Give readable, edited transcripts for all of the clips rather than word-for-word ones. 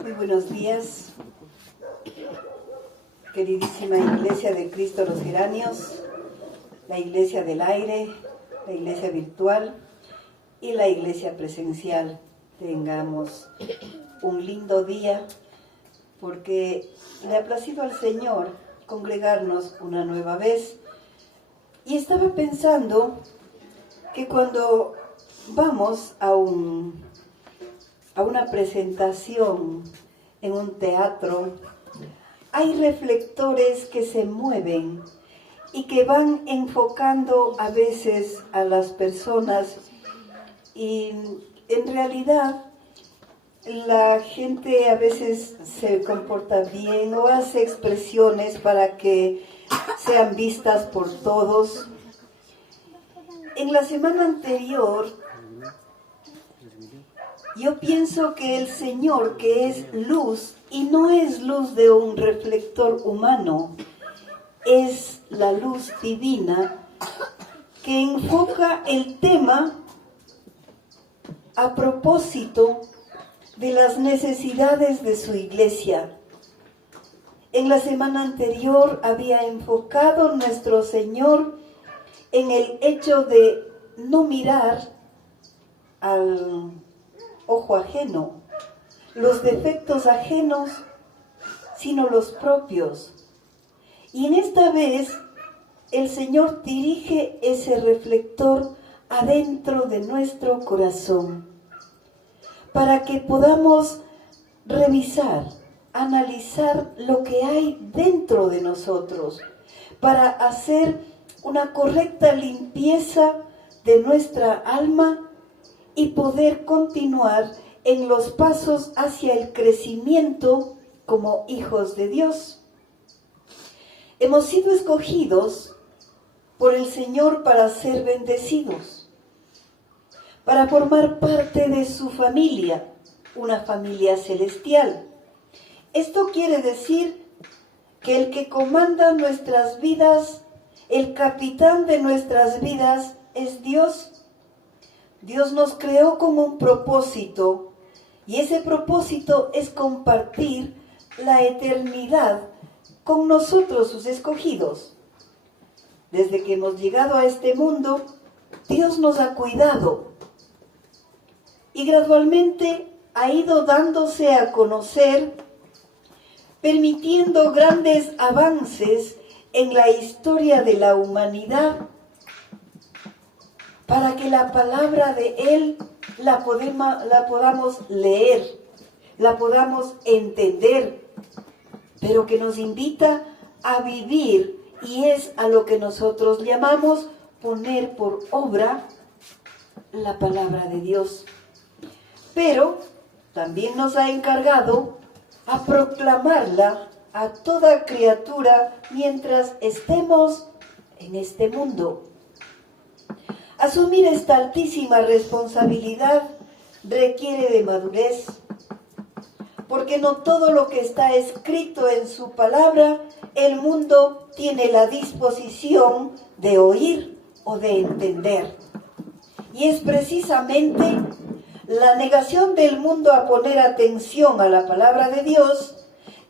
Muy buenos días, queridísima Iglesia de Cristo los Geranios, la Iglesia del Aire, la Iglesia virtual y la Iglesia presencial. Tengamos un lindo día porque le ha placido al Señor congregarnos una nueva vez. Y estaba pensando que cuando vamos a una presentación en un teatro, hay reflectores que se mueven y que van enfocando a veces a las personas, y en realidad la gente a veces se comporta bien o hace expresiones para que sean vistas por todos. En la semana anterior, yo pienso que el Señor, que es luz, y no es luz de un reflector humano, es la luz divina que enfoca el tema a propósito de las necesidades de su iglesia. En la semana anterior había enfocado nuestro Señor en el hecho de no mirar al ojo ajeno, los defectos ajenos, sino los propios. Y en esta vez el Señor dirige ese reflector adentro de nuestro corazón para que podamos revisar, analizar lo que hay dentro de nosotros, para hacer una correcta limpieza de nuestra alma y poder continuar en los pasos hacia el crecimiento como hijos de Dios. Hemos sido escogidos por el Señor para ser bendecidos, para formar parte de su familia, una familia celestial. Esto quiere decir que el que comanda nuestras vidas, el capitán de nuestras vidas, es Dios. Dios nos creó con un propósito, y ese propósito es compartir la eternidad con nosotros, sus escogidos. Desde que hemos llegado a este mundo, Dios nos ha cuidado y gradualmente ha ido dándose a conocer, permitiendo grandes avances en la historia de la humanidad, para que la palabra de Él la podamos leer, la podamos entender, pero que nos invita a vivir, y es a lo que nosotros llamamos poner por obra la palabra de Dios. Pero también nos ha encargado a proclamarla a toda criatura mientras estemos en este mundo. Asumir esta altísima responsabilidad requiere de madurez, porque no todo lo que está escrito en su palabra el mundo tiene la disposición de oír o de entender. Y es precisamente la negación del mundo a poner atención a la palabra de Dios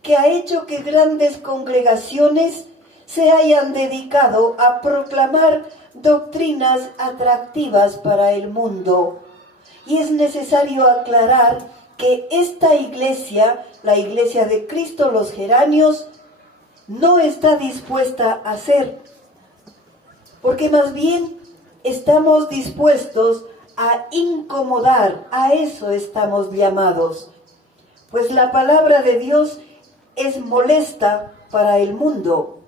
que ha hecho que grandes congregaciones se hayan dedicado a proclamar doctrinas atractivas para el mundo. Y es necesario aclarar que esta iglesia, la Iglesia de Cristo los Geranios, no está dispuesta a hacer, porque más bien estamos dispuestos a incomodar. A eso estamos llamados, pues la palabra de Dios es molesta para el mundo.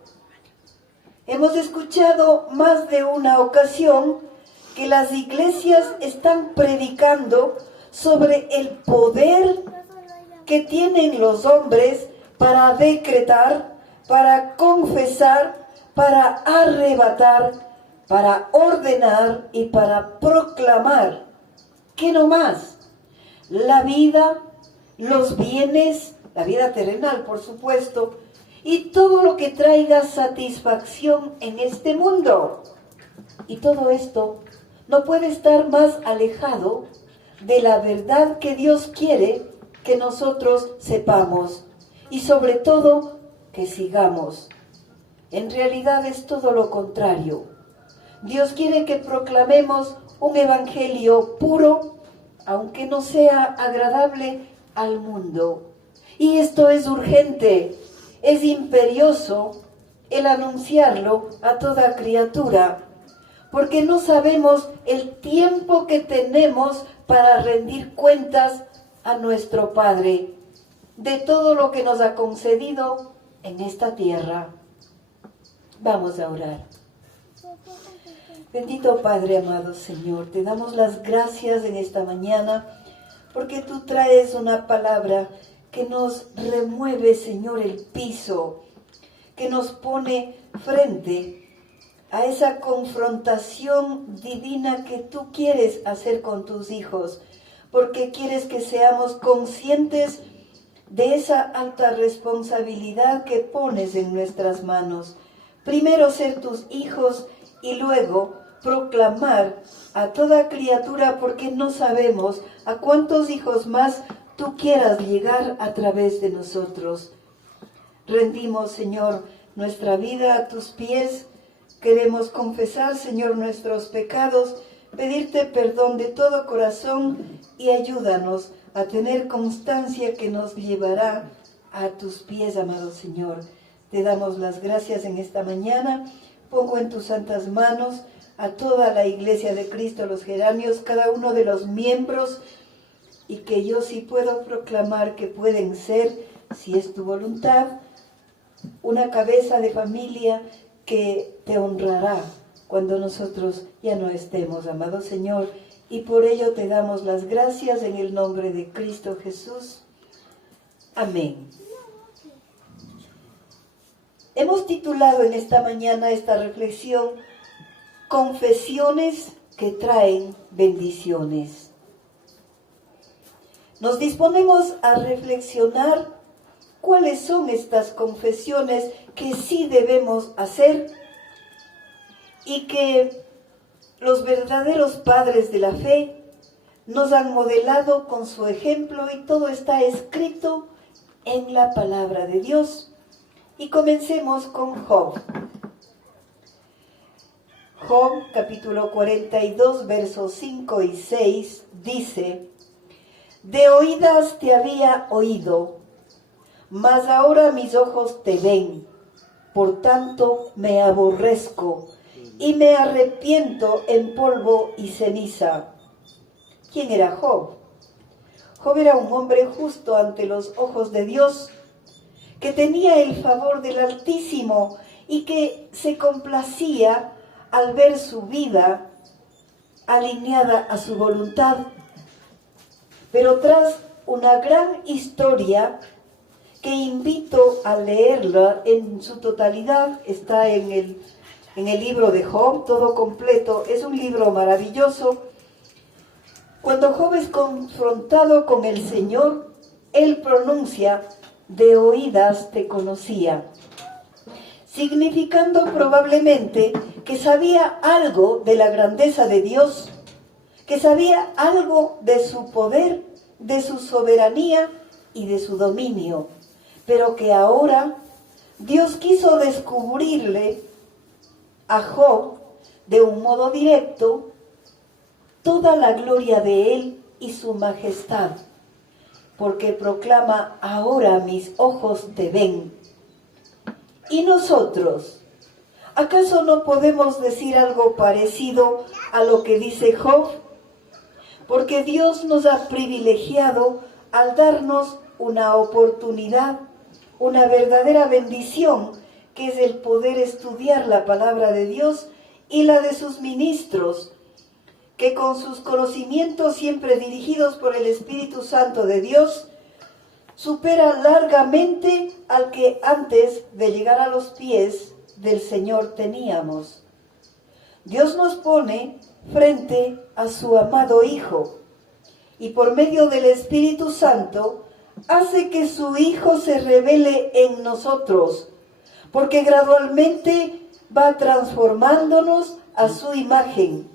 Hemos escuchado más de una ocasión que las iglesias están predicando sobre el poder que tienen los hombres para decretar, para confesar, para arrebatar, para ordenar y para proclamar. ¿Qué no más? La vida, los bienes, la vida terrenal, por supuesto, y todo lo que traiga satisfacción en este mundo. Y todo esto no puede estar más alejado de la verdad que Dios quiere que nosotros sepamos y sobre todo que sigamos. En realidad es todo lo contrario. Dios quiere que proclamemos un evangelio puro, aunque no sea agradable al mundo. Y esto es urgente, es imperioso el anunciarlo a toda criatura, porque no sabemos el tiempo que tenemos para rendir cuentas a nuestro Padre de todo lo que nos ha concedido en esta tierra. Vamos a orar. Bendito Padre, amado Señor, te damos las gracias en esta mañana porque tú traes una palabra que nos remueve, Señor, el piso, que nos pone frente a esa confrontación divina que tú quieres hacer con tus hijos, porque quieres que seamos conscientes de esa alta responsabilidad que pones en nuestras manos. Primero ser tus hijos y luego proclamar a toda criatura, porque no sabemos a cuántos hijos más tú quieras llegar a través de nosotros. Rendimos, Señor, nuestra vida a tus pies. Queremos confesar, Señor, nuestros pecados, pedirte perdón de todo corazón y ayúdanos a tener constancia que nos llevará a tus pies, amado Señor. Te damos las gracias en esta mañana. Pongo en tus santas manos a toda la Iglesia de Cristo, los geranios, cada uno de los miembros, y que yo sí puedo proclamar que pueden ser, si es tu voluntad, una cabeza de familia que te honrará cuando nosotros ya no estemos, amado Señor, y por ello te damos las gracias en el nombre de Cristo Jesús. Amén. Hemos titulado en esta mañana esta reflexión, Confesiones que traen bendiciones. Nos disponemos a reflexionar cuáles son estas confesiones que sí debemos hacer y que los verdaderos padres de la fe nos han modelado con su ejemplo, y todo está escrito en la palabra de Dios. Y comencemos con Job. Job, capítulo 42, versos 5 y 6, dice: De oídas te había oído, mas ahora mis ojos te ven. Por tanto me aborrezco y me arrepiento en polvo y ceniza. ¿Quién era Job? Job era un hombre justo ante los ojos de Dios, que tenía el favor del Altísimo y que se complacía al ver su vida alineada a su voluntad. Pero tras una gran historia que invito a leerla en su totalidad, está en el libro de Job, todo completo, es un libro maravilloso. Cuando Job es confrontado con el Señor, él pronuncia: de oídas te conocía, significando probablemente que sabía algo de la grandeza de Dios, que sabía algo de su poder, de su soberanía y de su dominio, pero que ahora Dios quiso descubrirle a Job de un modo directo toda la gloria de él y su majestad, porque proclama: ahora mis ojos te ven. ¿Y nosotros? ¿Acaso no podemos decir algo parecido a lo que dice Job? Porque Dios nos ha privilegiado al darnos una oportunidad, una verdadera bendición, que es el poder estudiar la palabra de Dios y la de sus ministros, que con sus conocimientos siempre dirigidos por el Espíritu Santo de Dios, supera largamente al que antes de llegar a los pies del Señor teníamos. Dios nos pone frente a su amado Hijo y por medio del Espíritu Santo hace que su Hijo se revele en nosotros, porque gradualmente va transformándonos a su imagen.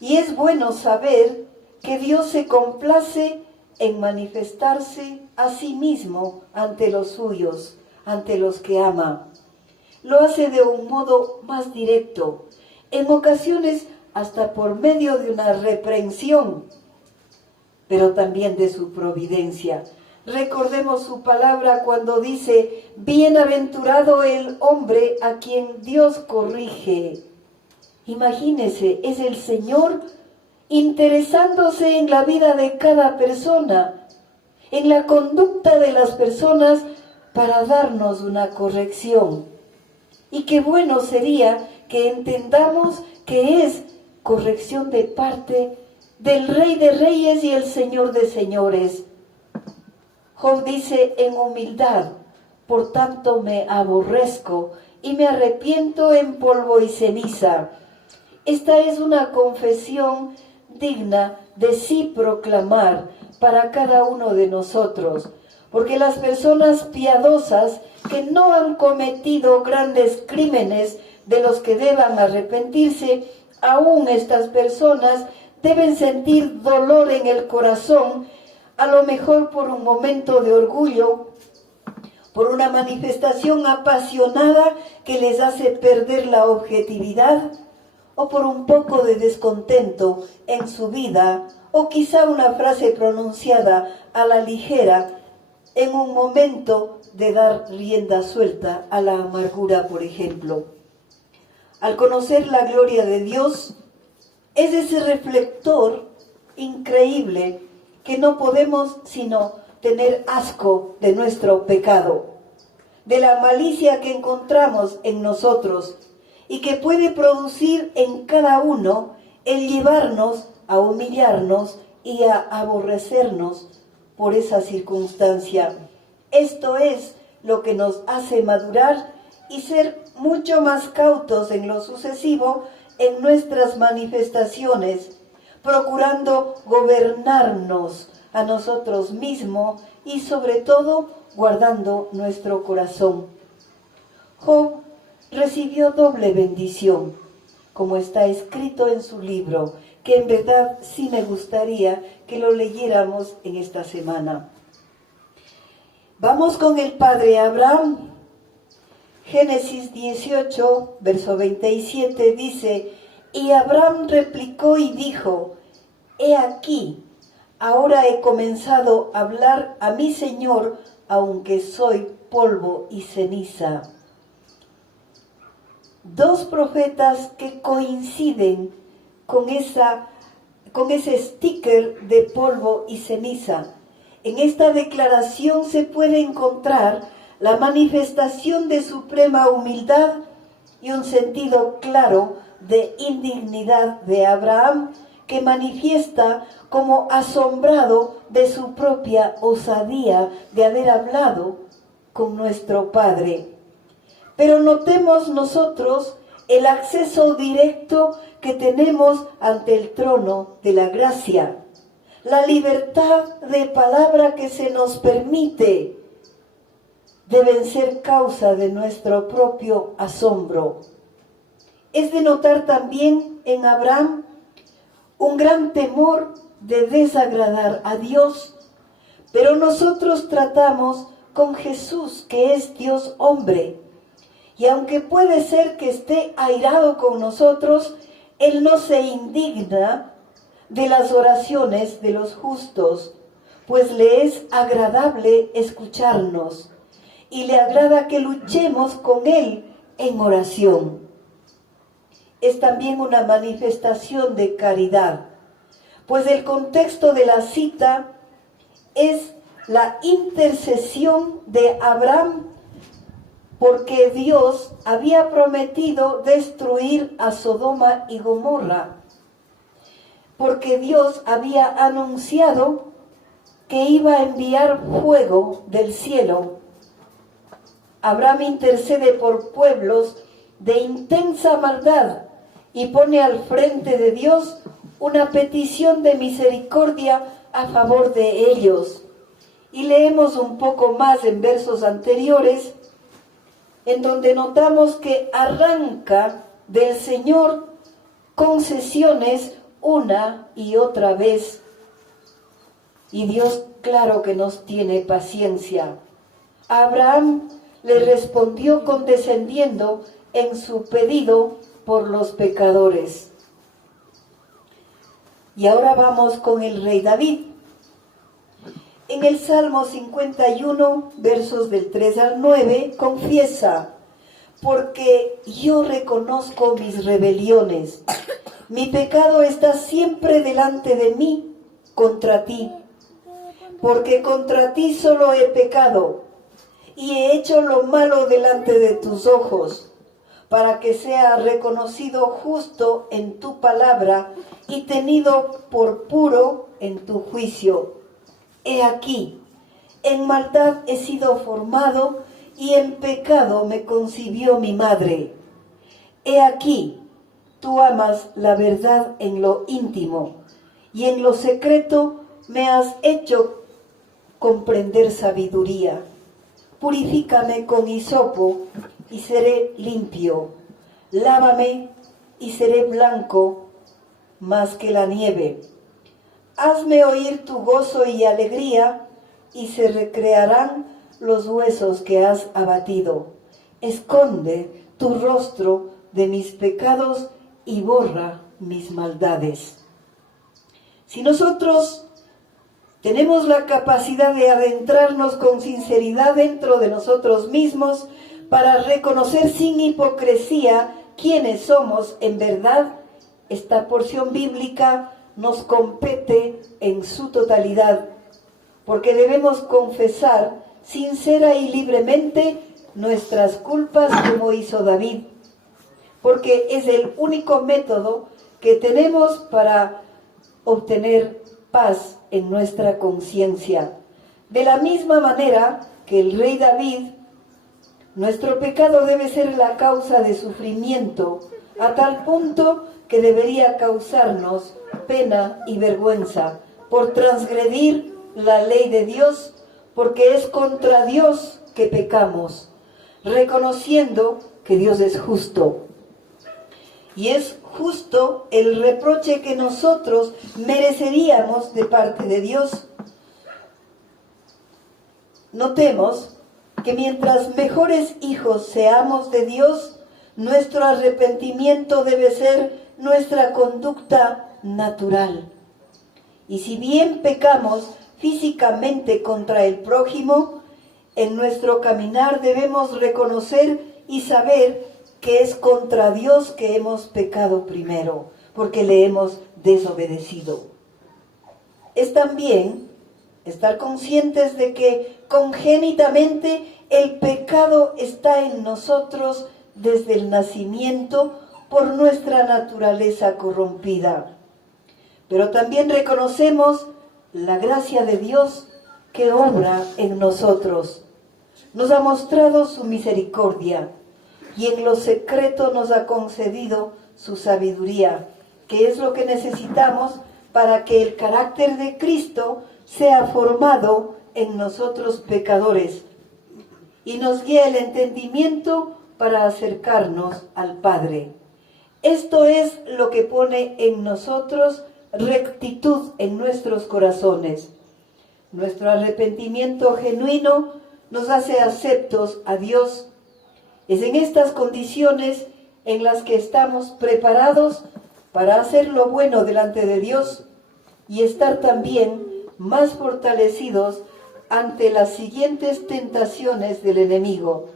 Y es bueno saber que Dios se complace en manifestarse a sí mismo ante los suyos, ante los que ama. Lo hace de un modo más directo, en ocasiones hasta por medio de una reprensión, pero también de su providencia. Recordemos su palabra cuando dice: bienaventurado el hombre a quien Dios corrige. Imagínese, es el Señor interesándose en la vida de cada persona, en la conducta de las personas para darnos una corrección. Y qué bueno sería que entendamos que es corrección de parte del Rey de Reyes y el Señor de Señores. Job dice en humildad: por tanto me aborrezco y me arrepiento en polvo y ceniza. Esta es una confesión digna de sí proclamar para cada uno de nosotros, porque las personas piadosas que no han cometido grandes crímenes de los que deban arrepentirse, aún estas personas deben sentir dolor en el corazón, a lo mejor por un momento de orgullo, por una manifestación apasionada que les hace perder la objetividad, o por un poco de descontento en su vida, o quizá una frase pronunciada a la ligera en un momento de dar rienda suelta a la amargura, por ejemplo. Al conocer la gloria de Dios, es ese reflector increíble que no podemos sino tener asco de nuestro pecado, de la malicia que encontramos en nosotros y que puede producir en cada uno el llevarnos a humillarnos y a aborrecernos por esa circunstancia. Esto es lo que nos hace madurar y ser mucho más cautos en lo sucesivo en nuestras manifestaciones, procurando gobernarnos a nosotros mismos y sobre todo guardando nuestro corazón. Job recibió doble bendición, como está escrito en su libro, que en verdad sí me gustaría que lo leyéramos en esta semana. Vamos con el padre Abraham. Génesis 18, verso 27 dice: y Abraham replicó y dijo: he aquí, ahora he comenzado a hablar a mi Señor, aunque soy polvo y ceniza. Dos profetas que coinciden con ese sticker de polvo y ceniza. En esta declaración se puede encontrar la manifestación de suprema humildad y un sentido claro de indignidad de Abraham, que manifiesta como asombrado de su propia osadía de haber hablado con nuestro Padre. Pero notemos nosotros el acceso directo que tenemos ante el trono de la gracia, la libertad de palabra que se nos permite, deben ser causa de nuestro propio asombro. Es de notar también en Abraham un gran temor de desagradar a Dios, pero nosotros tratamos con Jesús, que es Dios hombre, y aunque puede ser que esté airado con nosotros, Él no se indigna de las oraciones de los justos, pues le es agradable escucharnos y le agrada que luchemos con Él en oración. Es también una manifestación de caridad, pues el contexto de la cita es la intercesión de Abraham, porque Dios había prometido destruir a Sodoma y Gomorra, porque Dios había anunciado que iba a enviar fuego del cielo. Abraham intercede por pueblos de intensa maldad y pone al frente de Dios una petición de misericordia a favor de ellos. Y leemos un poco más en versos anteriores, en donde notamos que arranca del Señor concesiones una y otra vez Y Dios, claro que nos tiene paciencia. Abraham le respondió condescendiendo en su pedido por los pecadores. Y ahora vamos con el rey David. En el Salmo 51, versos del 3 al 9, confiesa: porque yo reconozco mis rebeliones. Mi pecado está siempre delante de mí contra ti. Porque contra ti solo he pecado y he hecho lo malo delante de tus ojos, para que sea reconocido justo en tu palabra y tenido por puro en tu juicio. He aquí, en maldad he sido formado y en pecado me concibió mi madre. He aquí, tú amas la verdad en lo íntimo y en lo secreto me has hecho comprender sabiduría. Purifícame con hisopo y seré limpio. Lávame y seré blanco más que la nieve. Hazme oír tu gozo y alegría, y se recrearán los huesos que has abatido. Esconde tu rostro de mis pecados y borra mis maldades. Si nosotros tenemos la capacidad de adentrarnos con sinceridad dentro de nosotros mismos para reconocer sin hipocresía quiénes somos en verdad, esta porción bíblica nos compete en su totalidad, porque debemos confesar sincera y libremente nuestras culpas como hizo David, porque es el único método que tenemos para obtener paz en nuestra conciencia. De la misma manera que el rey David, nuestro pecado debe ser la causa de sufrimiento, a tal punto que debería causarnos pena y vergüenza por transgredir la ley de Dios, porque es contra Dios que pecamos, reconociendo que Dios es justo. Y es justo el reproche que nosotros mereceríamos de parte de Dios. Notemos que mientras mejores hijos seamos de Dios, nuestro arrepentimiento debe ser nuestra conducta natural. Y si bien pecamos físicamente contra el prójimo, en nuestro caminar debemos reconocer y saber que es contra Dios que hemos pecado primero, porque le hemos desobedecido. Es también estar conscientes de que congénitamente el pecado está en nosotros desde el nacimiento por nuestra naturaleza corrompida. Pero también reconocemos la gracia de Dios que obra en nosotros. Nos ha mostrado su misericordia y en lo secreto nos ha concedido su sabiduría, que es lo que necesitamos para que el carácter de Cristo sea formado en nosotros pecadores y nos guíe el entendimiento para acercarnos al Padre. Esto es lo que pone en nosotros rectitud en nuestros corazones. Nuestro arrepentimiento genuino nos hace aceptos a Dios. Es en estas condiciones en las que estamos preparados para hacer lo bueno delante de Dios y estar también más fortalecidos ante las siguientes tentaciones del enemigo.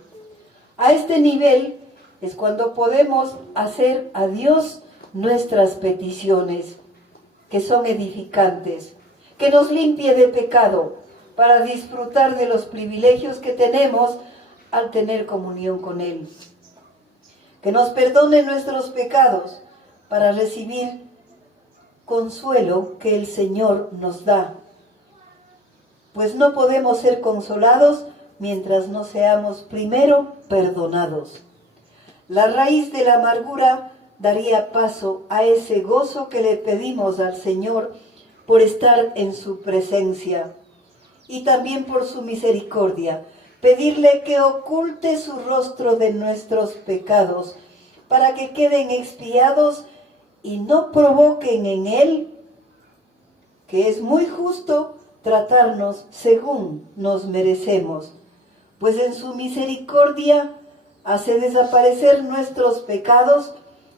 A este nivel es cuando podemos hacer a Dios nuestras peticiones, que son edificantes, que nos limpie de pecado para disfrutar de los privilegios que tenemos al tener comunión con Él. Que nos perdone nuestros pecados para recibir consuelo que el Señor nos da. Pues no podemos ser consolados mientras no seamos primero perdonados. La raíz de la amargura daría paso a ese gozo que le pedimos al Señor por estar en su presencia y también por su misericordia. Pedirle que oculte su rostro de nuestros pecados para que queden expiados y no provoquen en Él, que es muy justo, tratarnos según nos merecemos, pues en su misericordia hace desaparecer nuestros pecados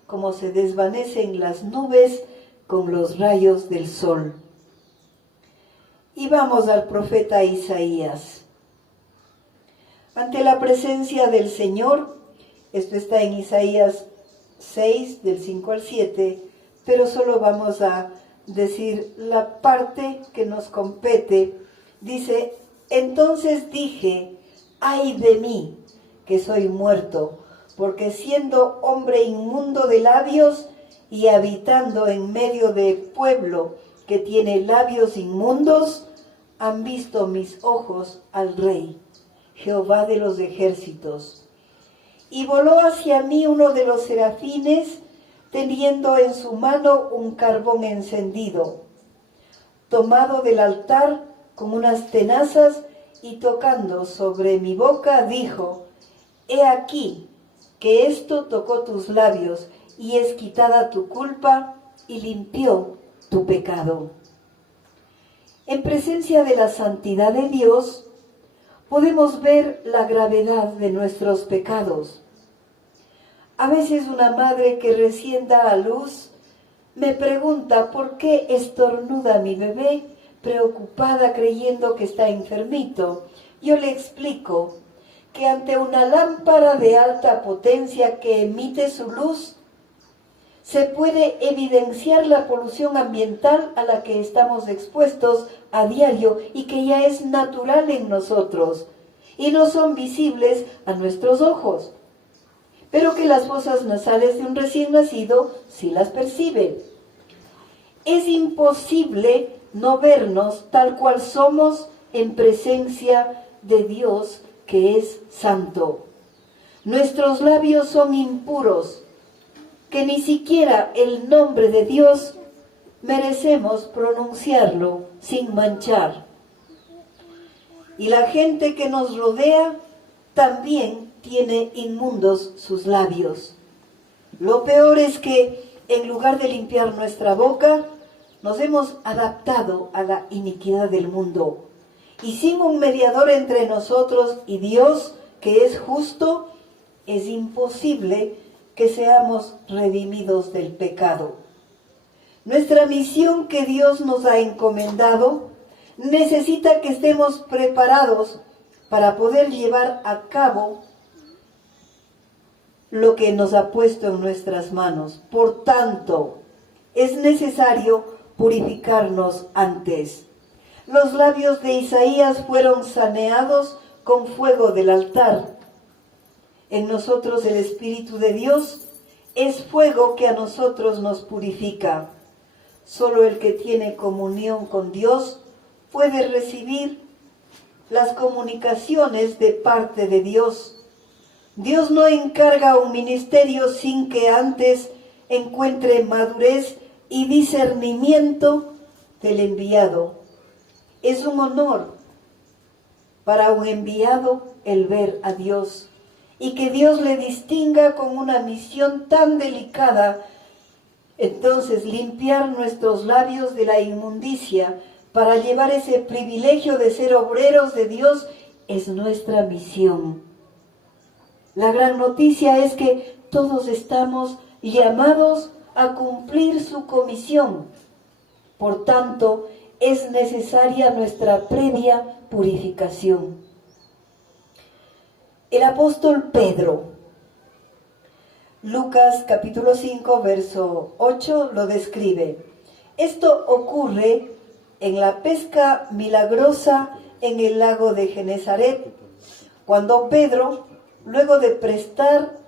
como se desvanecen las nubes con los rayos del sol. Y vamos al profeta Isaías. Ante la presencia del Señor, esto está en Isaías 6, del 5 al 7, pero solo vamos a decir la parte que nos compete. Dice: entonces dije, ay de mí, que soy muerto, porque siendo hombre inmundo de labios y habitando en medio de pueblo que tiene labios inmundos, han visto mis ojos al Rey, Jehová de los ejércitos. Y voló hacia mí uno de los serafines, teniendo en su mano un carbón encendido, tomado del altar con unas tenazas, y tocando sobre mi boca, dijo: he aquí que esto tocó tus labios, y es quitada tu culpa, y limpió tu pecado. En presencia de la santidad de Dios, podemos ver la gravedad de nuestros pecados. A veces una madre que recién da a luz me pregunta por qué estornuda mi bebé, preocupada creyendo que está enfermito. Yo le explico que ante una lámpara de alta potencia que emite su luz, se puede evidenciar la polución ambiental a la que estamos expuestos a diario y que ya es natural en nosotros y no son visibles a nuestros ojos, pero que las fosas nasales de un recién nacido sí las perciben. Es imposible no vernos tal cual somos en presencia de Dios, que es santo. Nuestros labios son impuros, que ni siquiera el nombre de Dios merecemos pronunciarlo sin manchar. Y la gente que nos rodea también tiene inmundos sus labios. Lo peor es que en lugar de limpiar nuestra boca, nos hemos adaptado a la iniquidad del mundo. Y sin un mediador entre nosotros y Dios, que es justo, es imposible que seamos redimidos del pecado. Nuestra misión que Dios nos ha encomendado necesita que estemos preparados para poder llevar a cabo lo que nos ha puesto en nuestras manos. Por tanto, es necesario purificarnos antes. Los labios de Isaías fueron saneados con fuego del altar. En nosotros el Espíritu de Dios es fuego que a nosotros nos purifica. Solo el que tiene comunión con Dios puede recibir las comunicaciones de parte de Dios. Dios no encarga un ministerio sin que antes encuentre madurez y discernimiento del enviado. Es un honor para un enviado el ver a Dios y que Dios le distinga con una misión tan delicada. Entonces, limpiar nuestros labios de la inmundicia para llevar ese privilegio de ser obreros de Dios es nuestra misión. La gran noticia es que todos estamos llamados a cumplir su comisión. Por tanto, es necesaria nuestra previa purificación. El apóstol Pedro, Lucas capítulo 5, verso 8, lo describe. Esto ocurre en la pesca milagrosa en el lago de Genesaret, cuando Pedro, luego de prestar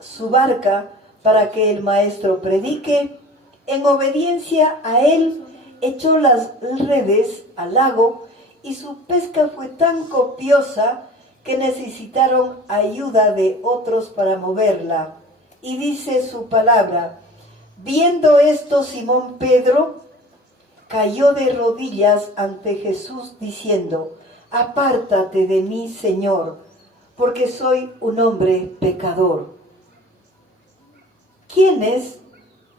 su barca para que el maestro predique, en obediencia a él, echó las redes al lago y su pesca fue tan copiosa que necesitaron ayuda de otros para moverla. Y dice su palabra: viendo esto, Simón Pedro cayó de rodillas ante Jesús diciendo: apártate de mí, Señor, porque soy un hombre pecador. ¿Quiénes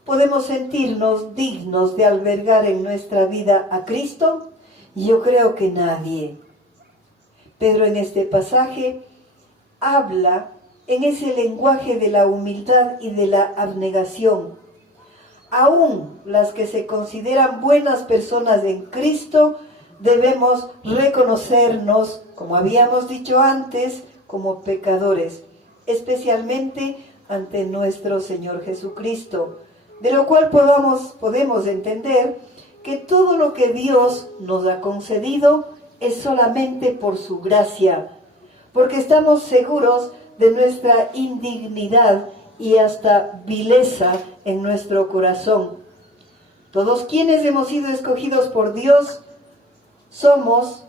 podemos sentirnos dignos de albergar en nuestra vida a Cristo? Yo creo que nadie. Pedro en este pasaje habla en ese lenguaje de la humildad y de la abnegación. Aún las que se consideran buenas personas en Cristo, debemos reconocernos, como habíamos dicho antes, como pecadores, especialmente ante nuestro Señor Jesucristo, de lo cual podemos entender que todo lo que Dios nos ha concedido es solamente por su gracia, porque estamos seguros de nuestra indignidad y hasta vileza en nuestro corazón. Todos quienes hemos sido escogidos por Dios somos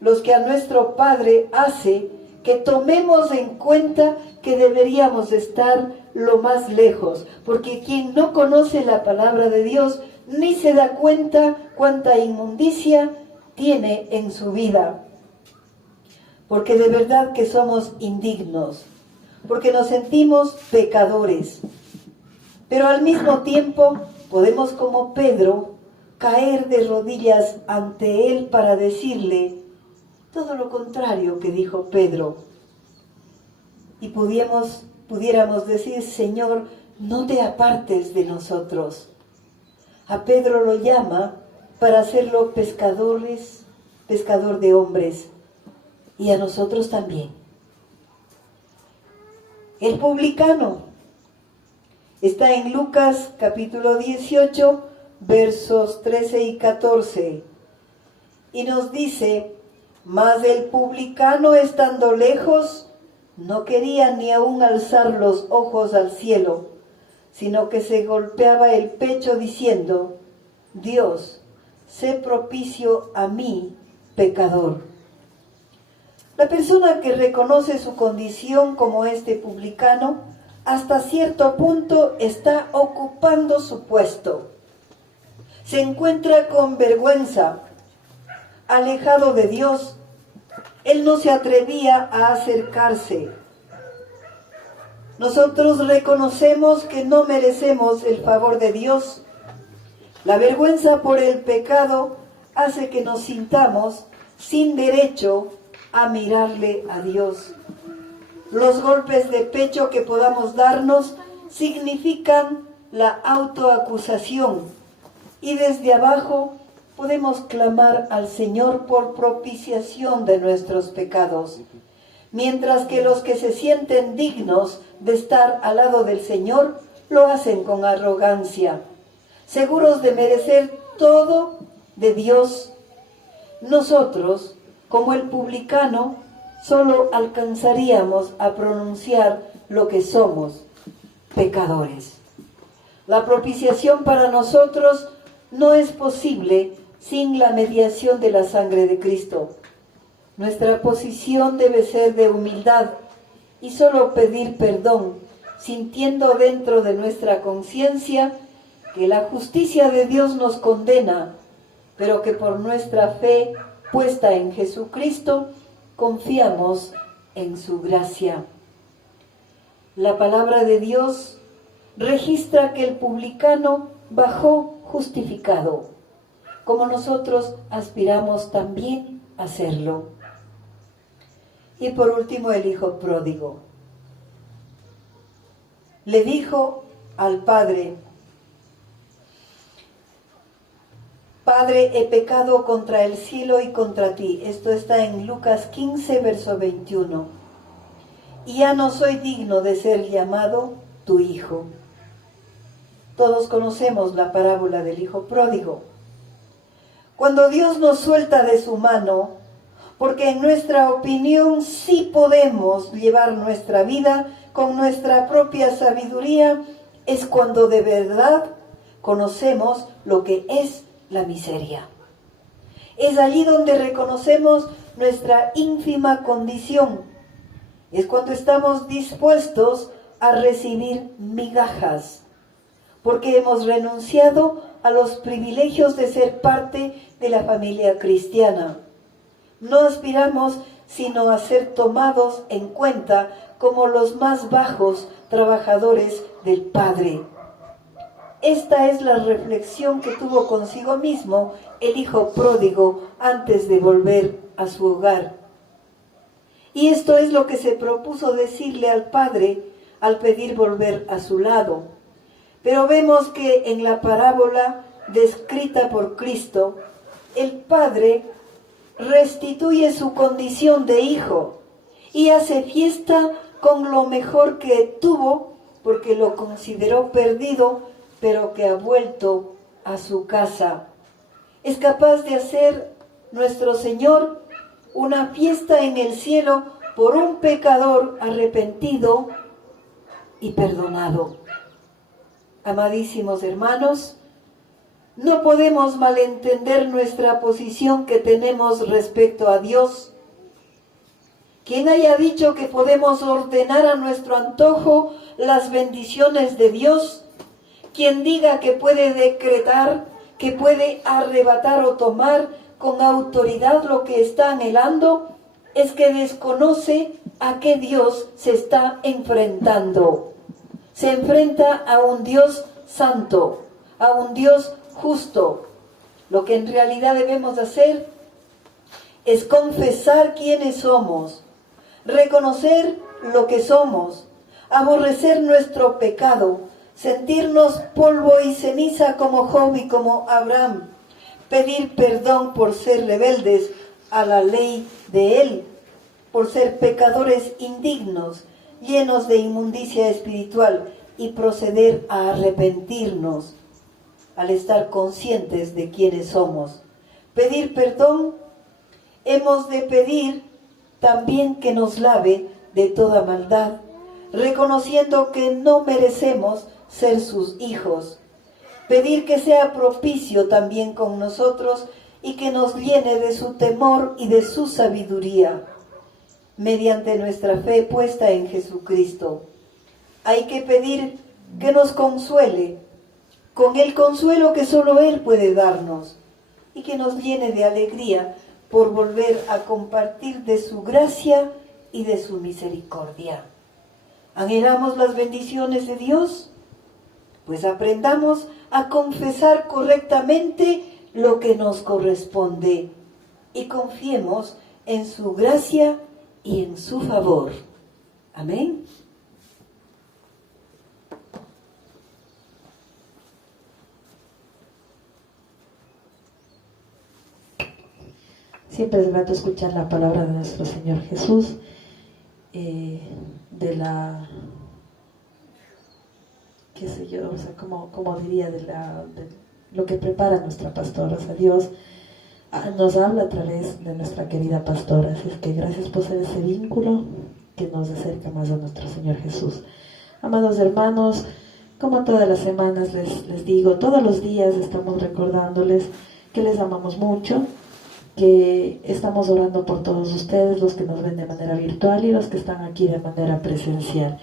los que a nuestro Padre hace que tomemos en cuenta que deberíamos estar lo más lejos, porque quien no conoce la palabra de Dios ni se da cuenta cuánta inmundicia tiene en su vida, porque de verdad que somos indignos, porque nos sentimos pecadores, pero al mismo tiempo podemos, como Pedro, caer de rodillas ante Él para decirle todo lo contrario que dijo Pedro. Y pudiéramos decir: Señor, no te apartes de nosotros. A Pedro lo llama para hacerlo pescador de hombres, y a nosotros también. El publicano está en Lucas capítulo 18, versos 13 y 14, y nos dice: mas el publicano, estando lejos, no quería ni aún alzar los ojos al cielo, sino que se golpeaba el pecho diciendo: Dios, sé propicio a mí, pecador. La persona que reconoce su condición como este publicano, hasta cierto punto está ocupando su puesto. Se encuentra con vergüenza, alejado de Dios. Él no se atrevía a acercarse. Nosotros reconocemos que no merecemos el favor de Dios. La vergüenza por el pecado hace que nos sintamos sin derecho a mirarle a Dios. Los golpes de pecho que podamos darnos significan la autoacusación, y desde abajo podemos clamar al Señor por propiciación de nuestros pecados, mientras que los que se sienten dignos de estar al lado del Señor lo hacen con arrogancia, seguros de merecer todo de Dios. Nosotros, como el publicano, solo alcanzaríamos a pronunciar lo que somos: pecadores. La propiciación para nosotros no es posible sin la mediación de la sangre de Cristo. Nuestra posición debe ser de humildad y solo pedir perdón, sintiendo dentro de nuestra conciencia que la justicia de Dios nos condena, pero que por nuestra fe puesta en Jesucristo, confiamos en su gracia. La palabra de Dios registra que el publicano bajó justificado, como nosotros aspiramos también a hacerlo. Y por último, el hijo pródigo le dijo al padre: Padre, he pecado contra el cielo y contra ti. Esto está en Lucas 15, verso 21. Y ya no soy digno de ser llamado tu hijo. Todos conocemos la parábola del hijo pródigo. Cuando Dios nos suelta de su mano, porque en nuestra opinión sí podemos llevar nuestra vida con nuestra propia sabiduría, es cuando de verdad conocemos lo que es la miseria. Es allí donde reconocemos nuestra ínfima condición. Es cuando estamos dispuestos a recibir migajas, porque hemos renunciado a los privilegios de ser parte de la familia cristiana. No aspiramos sino a ser tomados en cuenta como los más bajos trabajadores del Padre. Esta es la reflexión que tuvo consigo mismo el hijo pródigo antes de volver a su hogar. Y esto es lo que se propuso decirle al padre al pedir volver a su lado. Pero vemos que en la parábola descrita por Cristo, el padre restituye su condición de hijo y hace fiesta con lo mejor que tuvo, porque lo consideró perdido, pero que ha vuelto a su casa. Es capaz de hacer nuestro Señor una fiesta en el cielo por un pecador arrepentido y perdonado. Amadísimos hermanos, no podemos malentender nuestra posición que tenemos respecto a Dios. Quien haya dicho que podemos ordenar a nuestro antojo las bendiciones de Dios, quien diga que puede decretar, que puede arrebatar o tomar con autoridad lo que está anhelando, es que desconoce a qué Dios se está enfrentando. Se enfrenta a un Dios santo, a un Dios justo. Lo que en realidad debemos hacer es confesar quiénes somos, reconocer lo que somos, aborrecer nuestro pecado, sentirnos polvo y ceniza como Job y como Abraham, pedir perdón por ser rebeldes a la ley de Él, por ser pecadores indignos, llenos de inmundicia espiritual, y proceder a arrepentirnos al estar conscientes de quiénes somos. Pedir perdón, hemos de pedir también que nos lave de toda maldad, reconociendo que no merecemos ser sus hijos. Pedir que sea propicio también con nosotros y que nos llene de su temor y de su sabiduría, mediante nuestra fe puesta en Jesucristo. Hay que pedir que nos consuele con el consuelo que solo Él puede darnos y que nos llene de alegría por volver a compartir de su gracia y de su misericordia. ¿Anhelamos las bendiciones de Dios? Pues aprendamos a confesar correctamente lo que nos corresponde y confiemos en su gracia y en su favor. Amén. Siempre es grato escuchar la palabra de nuestro Señor Jesús, de la, qué sé yo, o sea, como diría, de lo que prepara nuestra pastora. O sea, Dios nos habla a través de nuestra querida pastora, así es que gracias por ser ese vínculo que nos acerca más a nuestro Señor Jesús. Amados hermanos, como todas las semanas les digo, todos los días estamos recordándoles que les amamos mucho, que estamos orando por todos ustedes, los que nos ven de manera virtual y los que están aquí de manera presencial.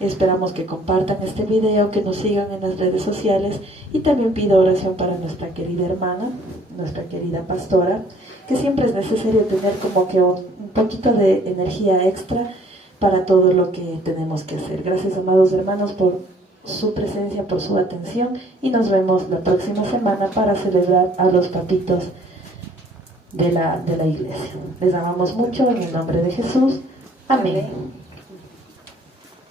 Esperamos que compartan este video, que nos sigan en las redes sociales, y también pido oración para nuestra querida hermana, nuestra querida pastora, que siempre es necesario tener como que un poquito de energía extra para todo lo que tenemos que hacer. Gracias, amados hermanos, por su presencia, por su atención, y nos vemos la próxima semana para celebrar a los papitos de la iglesia. Les amamos mucho en el nombre de Jesús. Amén.